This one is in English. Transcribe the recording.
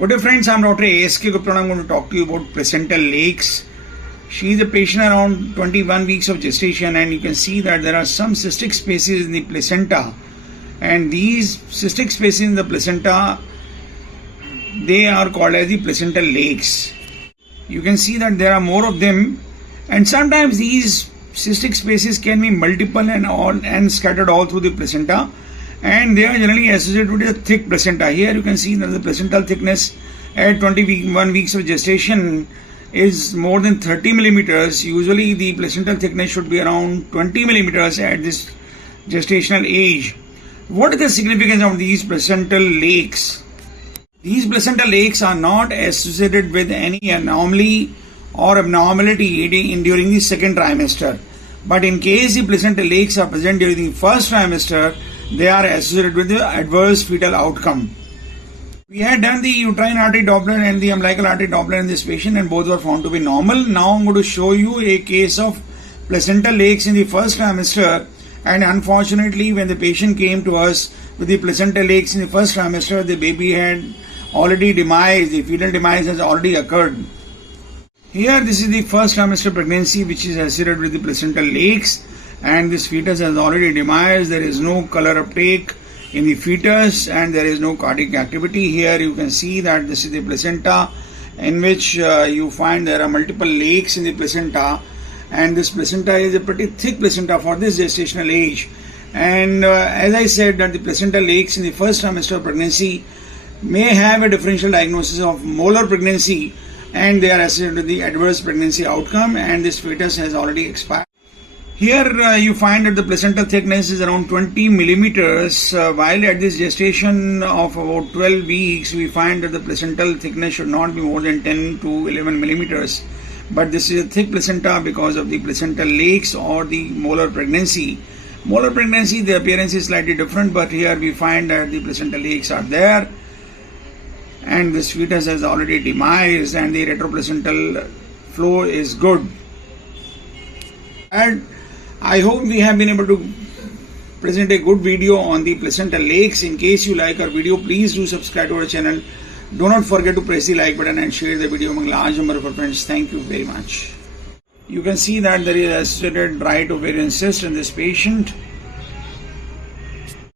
Good day friends, I am Dr. A.S.K. Gupta and I am going to talk to you about placental lakes. She is a patient around 21 weeks of gestation, and you can see that there are some cystic spaces in the placenta, and these cystic spaces in the placenta, they are called as the placental lakes. You can see that there are more of them, and sometimes these cystic spaces can be multiple and scattered all through the placenta, and they are generally associated with a thick placenta. Here you can see that the placental thickness at 21 weeks of gestation is more than 30 millimeters. Usually the placental thickness should be around 20 millimeters at this gestational age. What is the significance of these placental lakes? These placental lakes are not associated with any anomaly or abnormality during the second trimester. But in case the placental lakes are present during the first trimester, they are associated with the adverse fetal outcome. We had done the uterine artery Doppler and the umbilical artery Doppler in this patient, and both were found to be normal. Now I'm going to show you a case of placental lakes in the first trimester, and unfortunately when the patient came to us with the placental lakes in the first trimester, the baby had already demised, the fetal demise has already occurred. Here this is the first trimester pregnancy which is associated with the placental lakes, and this fetus has already demised. There is no color uptake in the fetus and there is no cardiac activity. Here you can see that this is the placenta in which you find there are multiple lakes in the placenta, and this placenta is a pretty thick placenta for this gestational age. And as I said, that the placental lakes in the first trimester of pregnancy may have a differential diagnosis of molar pregnancy, and they are associated with the adverse pregnancy outcome, and this fetus has already expired. Here you find that the placental thickness is around 20 millimeters, while at this gestation of about 12 weeks, we find that the placental thickness should not be more than 10 to 11 millimeters. But this is a thick placenta because of the placental lakes or the molar pregnancy. Molar pregnancy, the appearance is slightly different, but here we find that the placental lakes are there, and this fetus has already demised, and the retroplacental flow is good. And I hope we have been able to present a good video on the placental lakes. In case you like our video, please do subscribe to our channel. Do not forget to press the like button and share the video among large number of our friends. Thank you very much. You can see that there is associated right ovarian cyst in this patient.